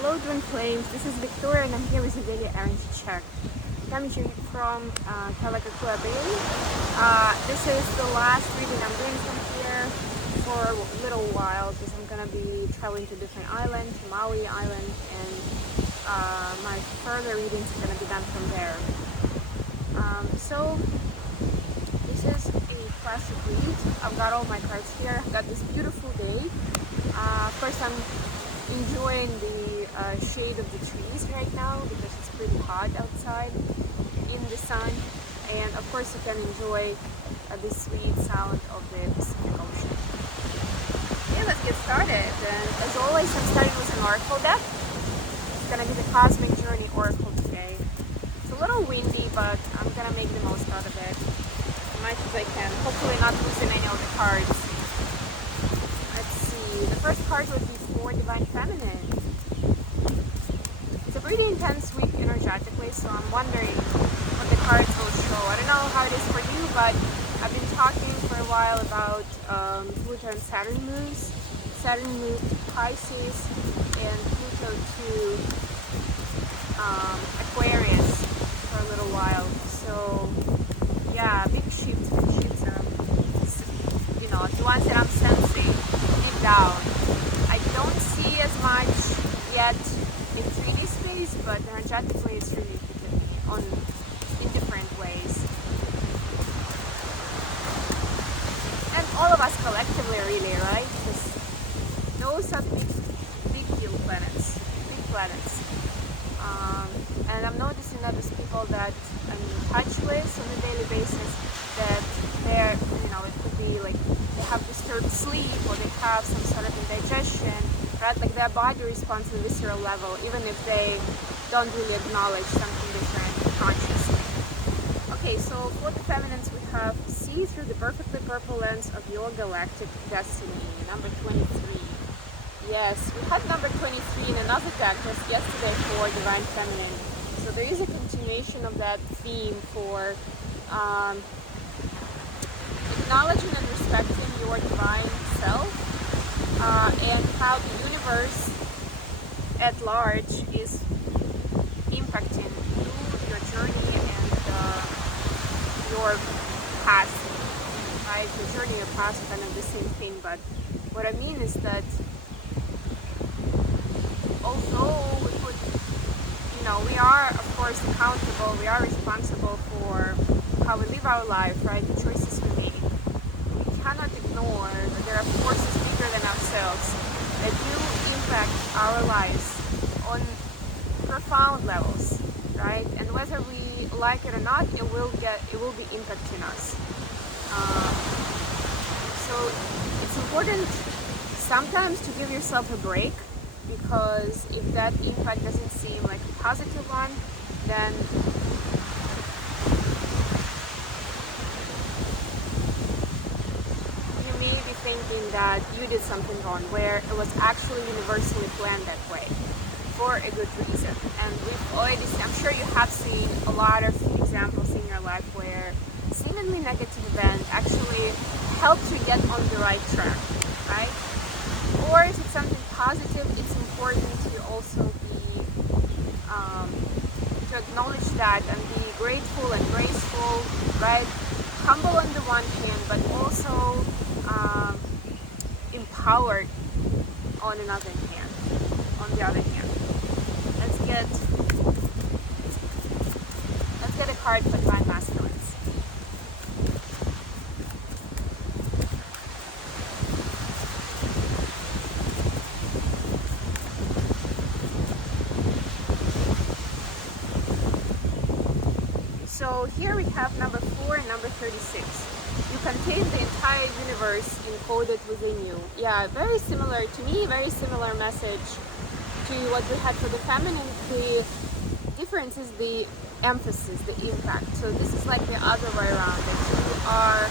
Hello Twin Flames, this is Victoria and I'm here with a daily energy check. Coming to you from Viktoriia-Gruzdieva. This is the last reading I'm doing from here for a little while because I'm going to be traveling to different islands, to Maui Island, and my further readings are going to be done from there. So this is a classic read. I've got all my cards here. I've got this beautiful day. First I'm enjoying the shade of the trees right now because it's pretty hot outside in the sun, and of course you can enjoy the sweet sound of the Pacific Ocean. Okay, let's get started. And as always, I'm starting with an oracle deck. It's gonna be the Cosmic Journey Oracle today. It's a little windy, but I'm gonna make the most out of it as much as I can. Hopefully not losing any of the cards. Let's see. The first card would be for Divine Feminine. It's a pretty intense week energetically, so I'm wondering what the cards will show. I don't know how it is for you, but I've been talking for a while about Pluto and Saturn moves. Saturn moved to Pisces and Pluto to Aquarius for a little while. So yeah, big shifts. You know, the ones that I'm sensing deep down. I don't see as much yet in 3D space, but energetically it's really in different ways. And all of us collectively, really, right? Because those are big deal planets, big planets. And I'm noticing that there's people that I'm in touch with on a daily basis that they're, you know, it could be like they have disturbed sleep or they have some sort of indigestion, right? Like their body responds on a visceral level, even if they don't really acknowledge some condition consciously. Okay, so for the feminines, we have see through the perfectly purple lens of your galactic destiny, number 23. Yes, we had number 23 in another deck just yesterday for Divine Feminine. So there is a continuation of that theme for acknowledging and respecting your divine self and how the universe at large is impacting you, your journey, and your past. Right? Your journey, your past, kind of the same thing. But what I mean is that although we could, you know, we are of course accountable, we are responsible for how we live our life, right? The choices we make. We cannot ignore that there are forces bigger than ourselves that do impact our lives on profound levels, right? And whether we like it or not, it will be impacting us. So it's important sometimes to give yourself a break, because if that impact doesn't seem like a positive one, then you may be thinking that you did something wrong, where it was actually universally planned that way for a good reason. And we've already seen, I'm sure you have seen a lot of examples in your life where seemingly negative event actually helped you get on the right track, right? Or if it's something positive, it's important to also be to acknowledge that and be grateful and graceful, right? Humble on the one hand, but also empowered on another hand. On the other hand, let's get a card for Divine Masculines. So here we have number 4 and number 36. You contain the entire universe encoded within you. Yeah, very similar to me, very similar message to what we had for the feminine. The difference is the emphasis, the impact. So this is like the other way around. That you are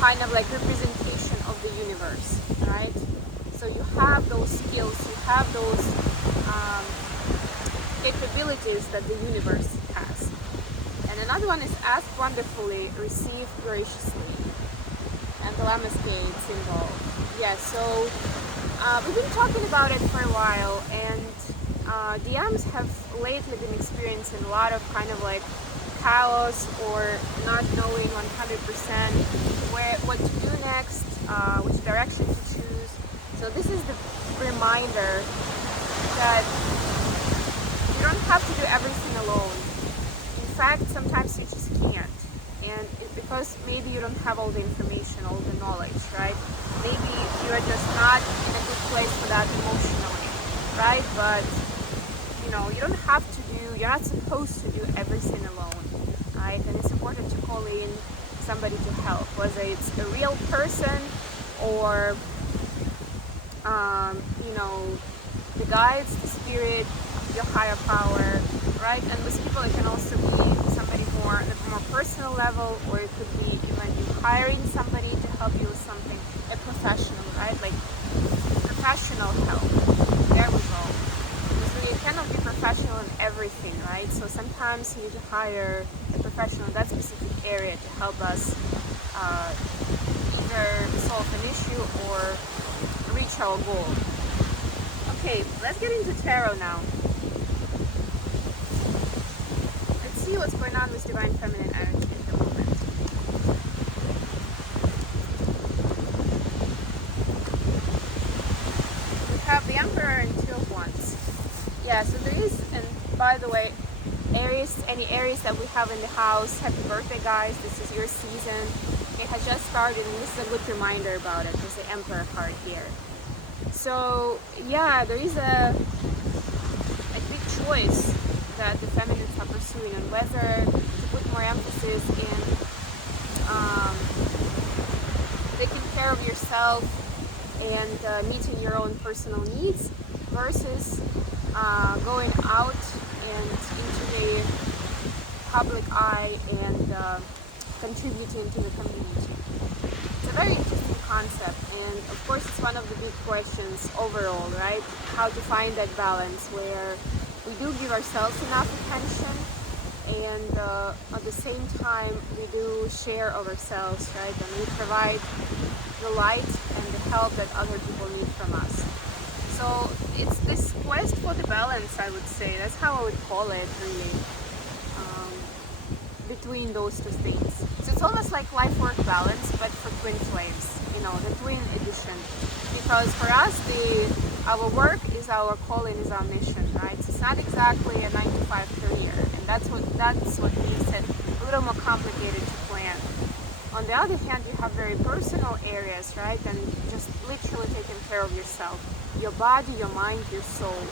kind of like representation of the universe, right? So you have those skills, you have those capabilities that the universe has. And another one is ask wonderfully, receive graciously. And the Lamb symbol. Yeah, so We've been talking about it for a while, and DMs have lately been experiencing a lot of kind of like chaos or not knowing 100% what to do next, which direction to choose. So this is the reminder that you don't have to do everything alone. In fact, sometimes you just can't. And it's because maybe you don't have all the information, all the knowledge, right? Maybe you're just not in a good place for that emotionally, right? But you don't have to you're not supposed to do everything alone, right? And it's important to call in somebody to help, whether it's a real person or, the guides, the spirit, your higher power, right? And with people, it can also be somebody more at a more personal level, or it could be even you hiring somebody to help you with something, a professional, right? Like professional help. There we go. Because we cannot be professional in everything, right? So sometimes you need to hire a professional in that specific area to help us either solve an issue or reach our goal. Okay, let's get into tarot now. Let's see what's going on with Divine Feminine energy at the moment. We have the Emperor and Two of Wands. Yeah, so there is, and by the way, Aries, any Aries that we have in the house, happy birthday guys, this is your season. It has just started, and this is a good reminder about it. There's the Emperor card here. So yeah, there is a big choice that the feminines are pursuing on whether to put more emphasis in taking care of yourself and meeting your own personal needs versus going out and into the public eye and contributing to the community. It's a very interesting concept, and of course it's one of the big questions overall, right? How to find that balance where we do give ourselves enough attention and at the same time we do share of ourselves, right? And we provide the light and the help that other people need from us. So it's this quest for the balance, I would say. That's how I would call it, really, between those two things. So it's almost like life-work balance, but for twin flames, the twin edition. Because for us, our work is our calling, is our mission, right? So it's not exactly a 9-to-5 career, and that's what makes it a little more complicated to plan. On the other hand, you have very personal areas, right? And just literally taking care of yourself, your body, your mind, your soul,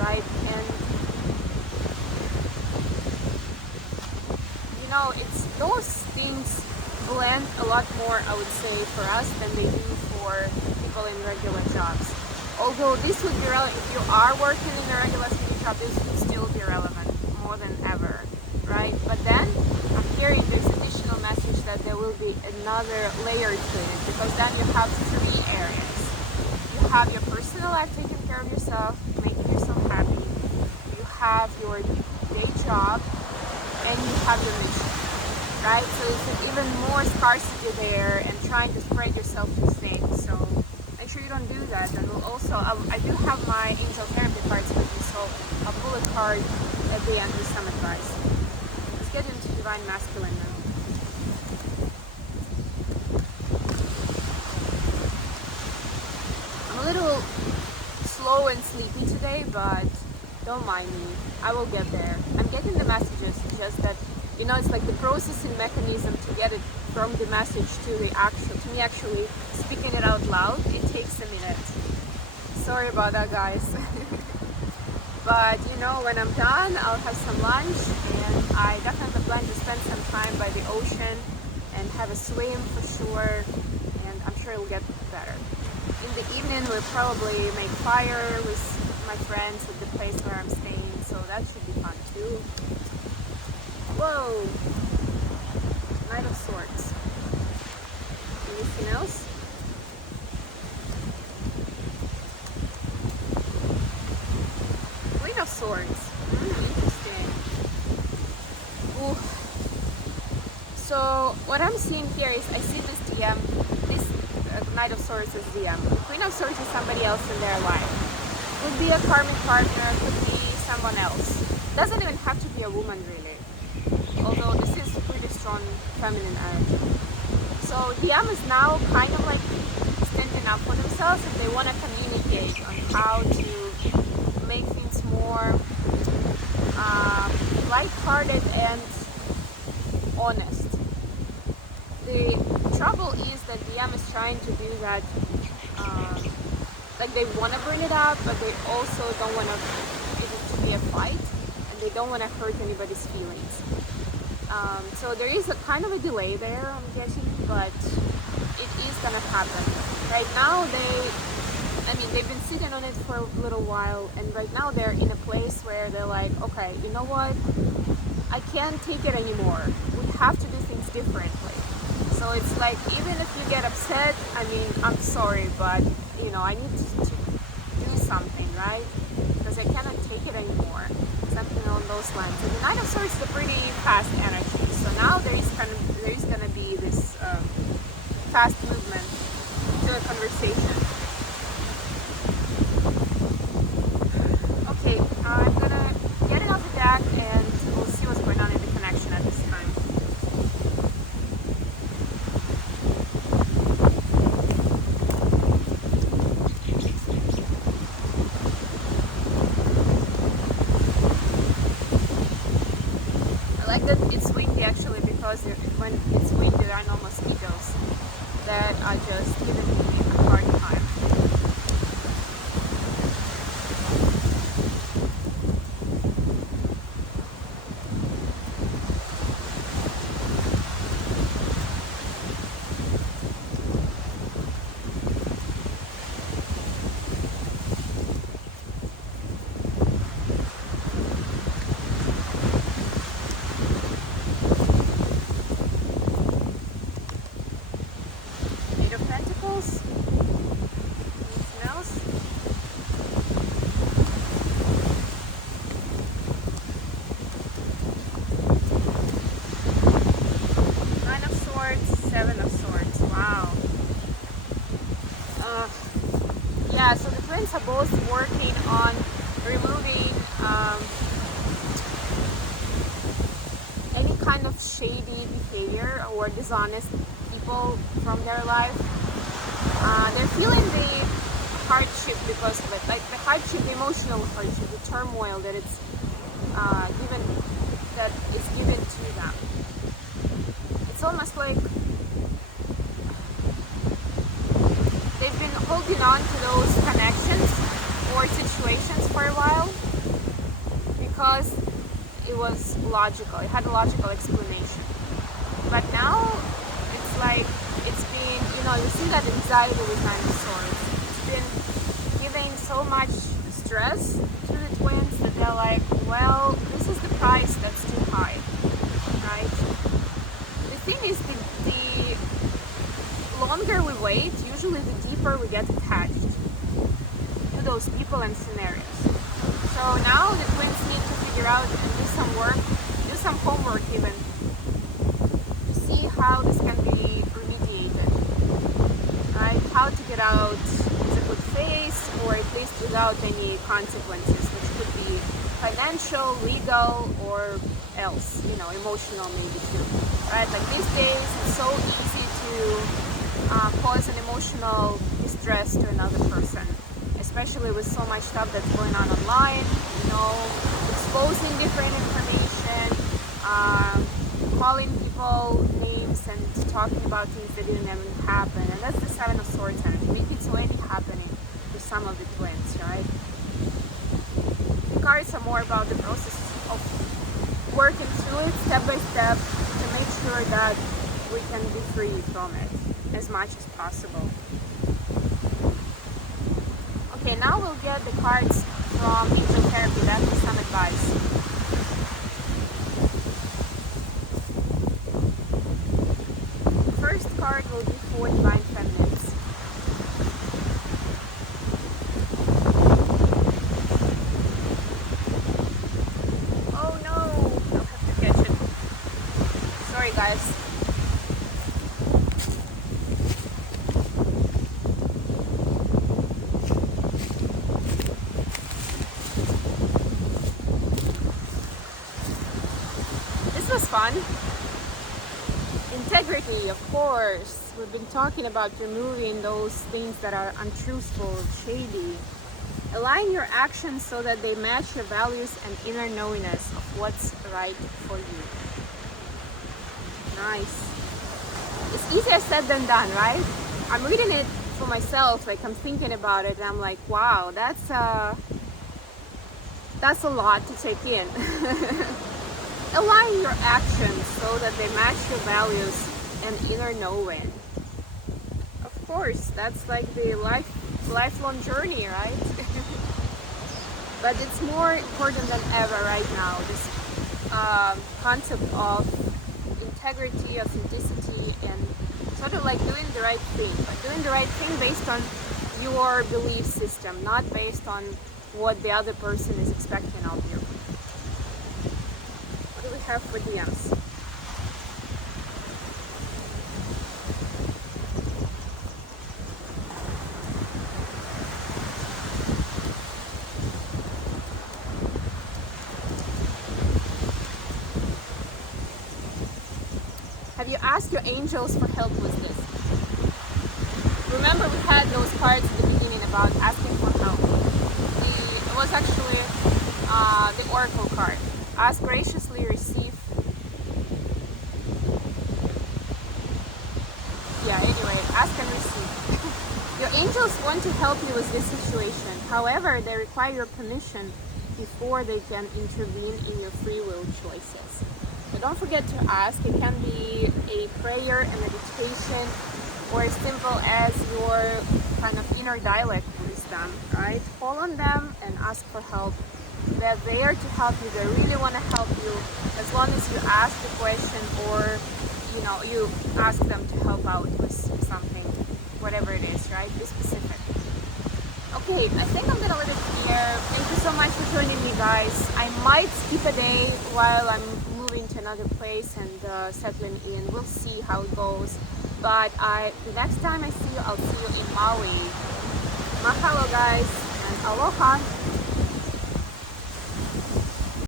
right? And it's those things blend a lot more, I would say, for us than they do for people in regular jobs. Although this would be relevant, if you are working in a regular city job, this would still be relevant more than ever, right? But then I'm hearing this additional message that there will be another layer to it, because then you have three areas. You have your personal life, taking care of yourself, making yourself happy. You have your day job, and you have your mission, right? So it's even more scarcity there and trying to spread yourself too thin. So make sure you don't do that. And we'll also, I do have my angel therapy cards with me, so I'll pull a card at the end with some advice. Let's get into Divine Masculine now. I'm a little slow and sleepy today, but don't mind me. I will get there. I'm getting the messages, just that, it's like the processing mechanism to get it from the message to me actually speaking it out loud. It takes a minute. Sorry about that, guys. But when I'm done, I'll have some lunch, and I definitely plan to spend some time by the ocean and have a swim for sure, and I'm sure it'll get better. In the evening, we'll probably make fire with my friends at the place where I'm staying, so that should be fun too. Whoa! Knight of Swords. Anything else? Queen of Swords. Interesting. Ooh. So what I'm seeing here is I see this DM, this Knight of Swords is DM. The Queen of Swords is somebody else in their life. Could be a karmic partner, could be someone else. Doesn't even have to be a woman really. Although this is pretty strong feminine energy. So DM is now kind of like standing up for themselves and they want to communicate on how to make things more light-hearted and honest. The trouble is that DM is trying to do that, like they want to bring it up, but they also don't want it to be a fight, and they don't want to hurt anybody's feelings. So there is a kind of a delay there, I'm guessing, but it is gonna happen. Right now, they've been sitting on it for a little while, and right now they're in a place where they're like, okay, you know what? I can't take it anymore. We have to do things differently. So it's like, even if you get upset, I mean, I'm sorry, but you know, I need to do something, right? Because I cannot take it anymore. Something along those lines. So the Knight of Swords is a pretty fast energy. So now there is gonna be this fast movement to a conversation. Okay, I'm gonna get it off the deck and we'll see what's going on in the connection at this time. That it's windy actually, because when it's windy there are no mosquitoes that are just giving me a hard time. Yeah, so the twins are both working on removing any kind of shady behavior or dishonest people from their life. They're feeling the hardship because of it, like the hardship, the emotional hardship, the turmoil that it's given to them. It's almost like they've been holding on to those connections or situations for a while because it was logical, it had a logical explanation. But now it's like it's been, you see that anxiety with Nine of Swords. It's been giving so much stress to the twins that they're like, well, this is the price that's too high, right? The thing is, the longer we wait, usually the deeper we get attached to those people and scenarios. So now the twins need to figure out and do some work, do some homework even, to see how this can be remediated, right? How to get out with a good face, or at least without any consequences, which could be financial, legal, or else, emotional maybe too, right? Like these days, it's so easy to cause an emotional distress to another person, especially with so much stuff that's going on online, exposing different information, calling people names and talking about things that didn't even happen. And that's the Seven of Swords energy. Maybe it's already happening to some of the twins, right? The cards are more about the process of working through it step by step to make sure that we can be free from it as much as possible. Okay, now we'll get the cards from Angel Therapy. That is some advice. The first card will be for Divine Feminines. Oh no! I'll have to catch it. Sorry guys. was fun. Integrity, of course. We've been talking about removing those things that are untruthful, shady. Align your actions so that they match your values and inner knowingness of what's right for you. Nice. It's easier said than done, right? I'm reading it for myself, like I'm thinking about it, and I'm like, wow, that's a lot to take in. Align your actions so that they match your values and inner knowing. Of course, that's like the lifelong journey, right? But it's more important than ever right now, this concept of integrity, authenticity, and sort of like doing the right thing, but doing the right thing based on your belief system, not based on what the other person is expecting of you. What do we have for DMs? Have you asked your angels for help with this? Remember we had those cards at the beginning about asking for help. It was actually the oracle card. Ask graciously, receive. Yeah, anyway, ask and receive. Your angels want to help you with this situation. However, they require your permission before they can intervene in your free will choices. So don't forget to ask. It can be a prayer, a meditation, or as simple as your kind of inner dialogue with them, right? Call on them and ask for help. They're there to help you. They really want to help you as long as you ask the question, or you ask them to help out with something, whatever it is, right? Be specific. Okay, I think I'm gonna leave it here. Thank you so much for joining me, guys. I might skip a day while I'm moving to another place and settling in. We'll see how it goes. But the next time I see you, I'll see you in Maui. Mahalo, guys, and aloha.